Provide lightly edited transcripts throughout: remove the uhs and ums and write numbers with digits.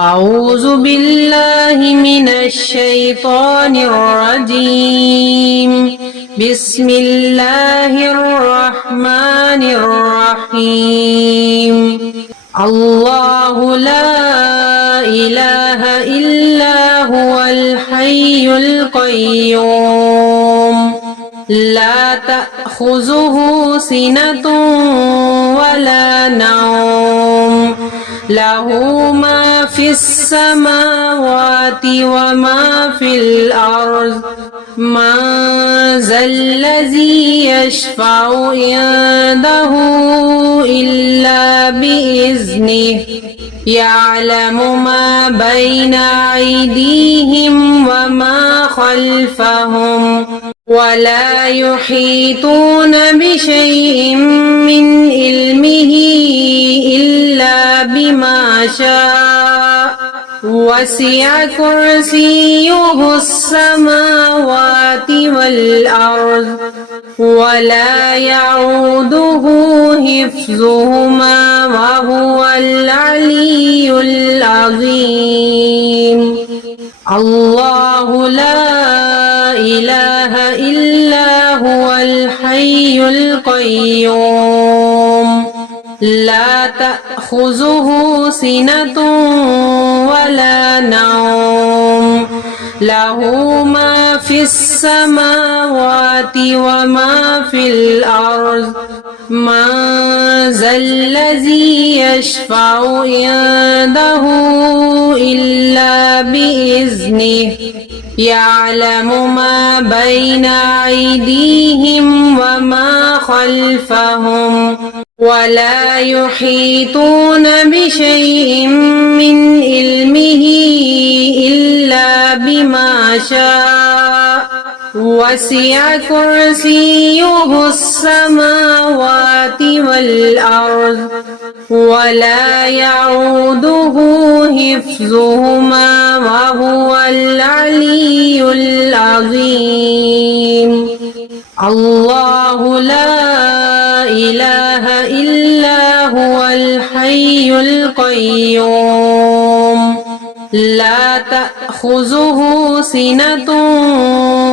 أعوذ بالله من الشيطان الرجيم. بسم الله الرحمن الرحيم. الله لا إله إلا هو الحي القيوم لا تأخذه سنة ولا نوم له ما في السماوات وما في الأرض من ذا الذي يشفع عنده إلا بإذنه يعلم ما بين أيديهم وما خلفهم ولا يحيطون بشيء من علمه إلا بما شاء وسع كرسيه السماوات والأرض ولا يعوده حفظهما وهو العلي العظيم. الله لا إله إلا هو الحي القيوم لا تأخذه سنة ولا نوم له ما في السماوات وما في الأرض من ذا الذي يشفع عنده إلا بإذنه يعلم ما بين أيديهم وما خلفهم ولا يحيطون بشيء من علمه إلا بما شاء وسع كرسيه السماوات والأرض ولا يعوده حفظهما وهو العلي العظيم. الله لا إله إلا هو الحي القيوم لا تأخذه سنة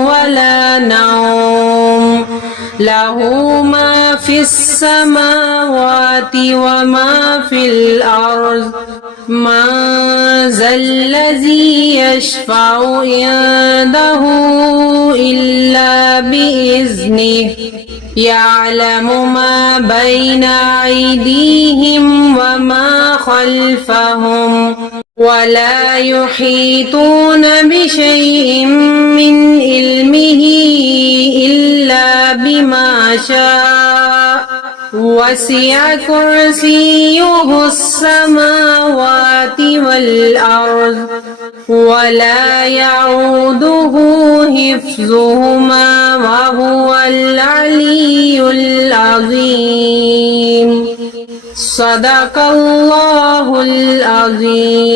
ولا نوم له ما في السماوات وما في الأرض من ذا الذي يشفع عنده إلا بإذنه يعلم ما بين أيديهم وما خلفهم ولا يحيطون بشيء من علمه إلا بما شاء وسع كرسيه السماوات والأرض ولا يعوده حفظهما وهو العلي العظيم. صدق الله العظيم.